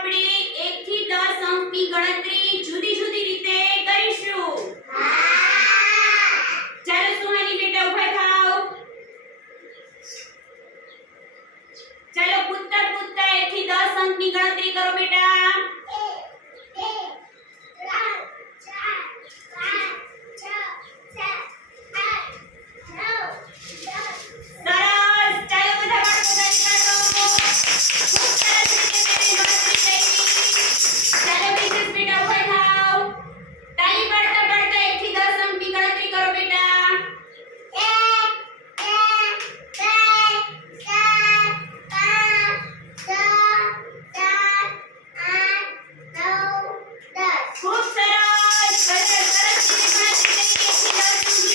આપણે 1 થી 10 અંકની Arkadaşlar, arkadaşlar, arkadaşlar, arkadaşlar, arkadaşlar,